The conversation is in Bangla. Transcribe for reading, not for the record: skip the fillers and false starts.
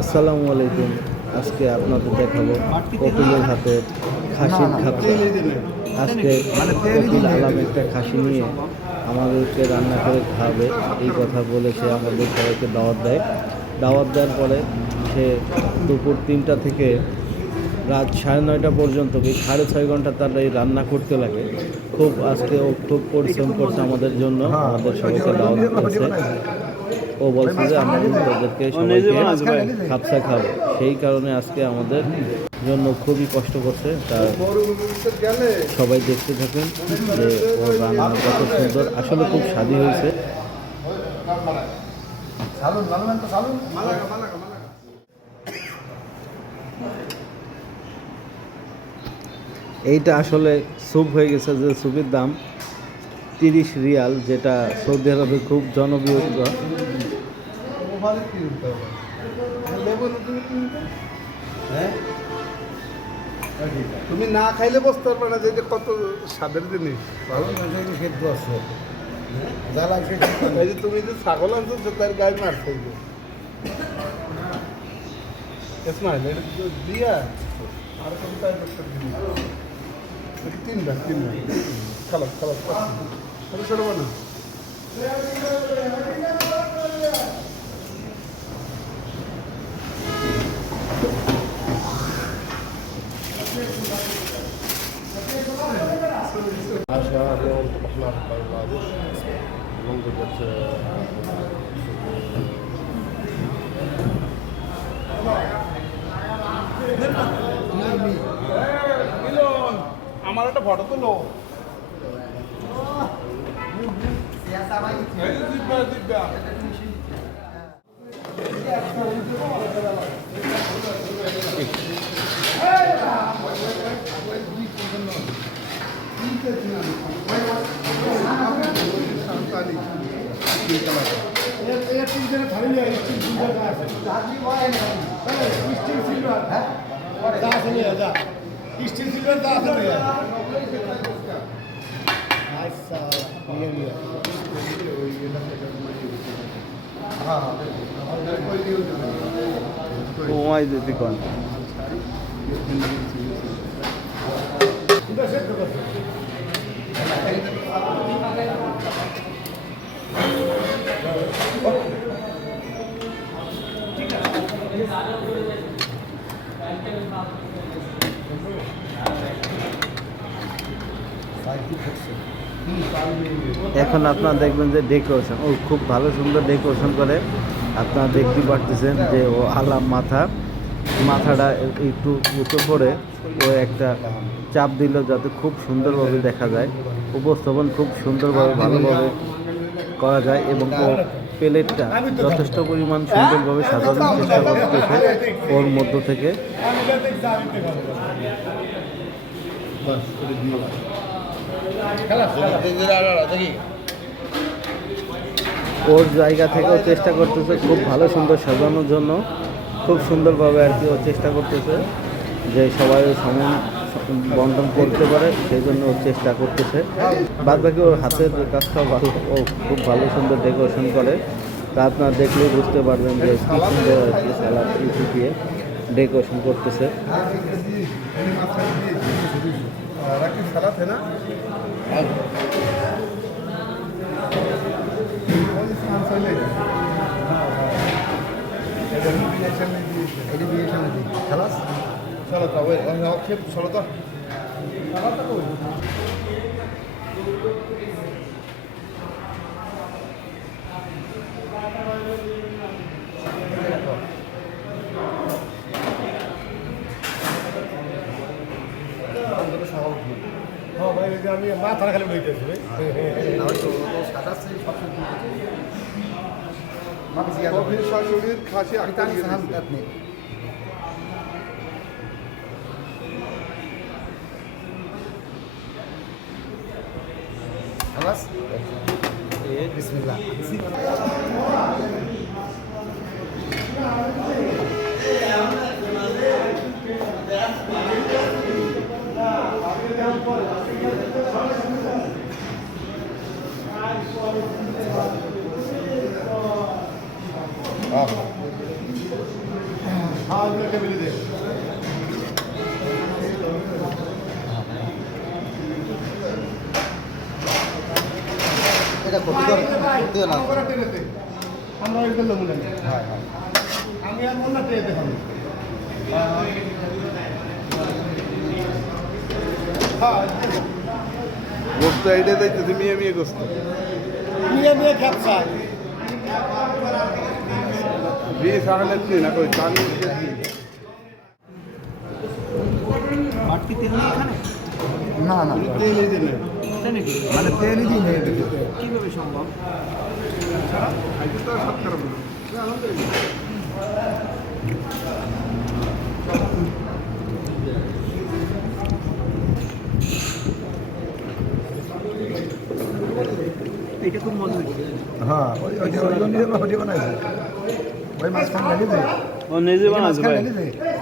আসসালামু আলাইকুম। আজকে আপনাদের দেখাবো কপিলের হাতে খাসির খাপটা। আজকে কপিল আলাম একটা খাসি নিয়ে আমাদেরকে রান্না করে খাওয়াবে এই কথা বলেছে, আমাদের সবাইকে দাওয়াত দেয়। দাওয়াত দেওয়ার পরে সে দুপুর 3টা থেকে রাত 9:30 পর্যন্ত এই 6.5 ঘন্টা তার এই রান্না করতে লাগে। আজকে ও খুব পরিশ্রম করছে আমাদের জন্য, আমাদের সবাইকে দাওয়াত করেছে। ও বলছে যে আমরা ওদেরকে সবাইকে খাপসা খাবো, সেই কারণে আজকে আমাদের জন্য খুবই কষ্ট করছে। তার সবাই দেখতে থাকেন যে ওর রান্না কত সুন্দর, আসলে খুব স্বাদই হয়েছে। এইটা আসলে স্যুপ হয়ে গেছে, যে স্যুপের দাম 30 রিয়াল, যেটা সৌদি আরবে খুব জনপ্রিয়। তুমি না খাইলে বুঝতে পারবে না যে এটা কত স্বাদের জিনিস। এই যে তুমি যে ছাগল আনছো তার গায়ে মার খাইবে ইসমাইল, এটা দিয়া আর কোনটা তিনবার খালাস ছোট না। عشاء اليوم طبخنا بنغلاديش منطقة আমার একটা ফটো তুলো। ওমাই দিদি কোন এখন আপনারা দেখবেন যে ডেকোরেশন, ও খুব ভালো সুন্দর ডেকোরেশন করে। আপনারা দেখতে পারতেছেন যে ও আলাম মাথাটা একটু উঁচু করে ও একটা চাপ দিল যাতে খুব সুন্দরভাবে দেখা যায়, উপস্থাপন খুব সুন্দরভাবে ভালোভাবে করা যায়, এবং ও প্লেটটা যথেষ্ট পরিমাণ সুন্দরভাবে সাজানোর চেষ্টা করতেছে ওর মধ্য থেকে। ওর জায়গা থেকেও চেষ্টা করতেছে খুব ভালো সুন্দর সাজানোর জন্য, খুব সুন্দরভাবে আর কি ও চেষ্টা করতেছে যে সবাই সমান বন্টন করতে পারে, সেই জন্য ও চেষ্টা করতেছে। বাদ বাকি ওর হাতের কাজটাও ভালো, ও খুব ভালো সুন্দর ডেকোরেশন করে। তা আপনারা দেখলেই বুঝতে পারবেন যে কী সুন্দর আর কি সালাদ দিয়ে ডেকোরেশন করতেছে। সালাদ है ना خلاص سلطة وين انا اكتب سلطة وين হ্যাঁ ভাই, আমি মাথা খালি উঠাইতেছি ভাই। কফির শাশুড়ির খাসি আপনি خلاص بسم الله এটা ক্ষতিকর ক্ষতিকর না আমরা এটা লমুন আমি আর মন না টেয়ে দেখাবো গোস্ত এইটা যাইতেছে মিয়া মিয়া গোস্ত নিয়ে নিয়ে খেপসা বিষ আহমেদ না কই চানি বাড়তি তেল নেই এখানে না না তেলই দিলে তাই নাকি মানে তেলই দিই নেই কীভাবে সম্ভব এটা খুব মজা হয়েছে হ্যাঁ ওই জন্য বানাইছে ওই মাঝখানে ঢেলে দে ও নিজে মাঝখানে ঢেলে দে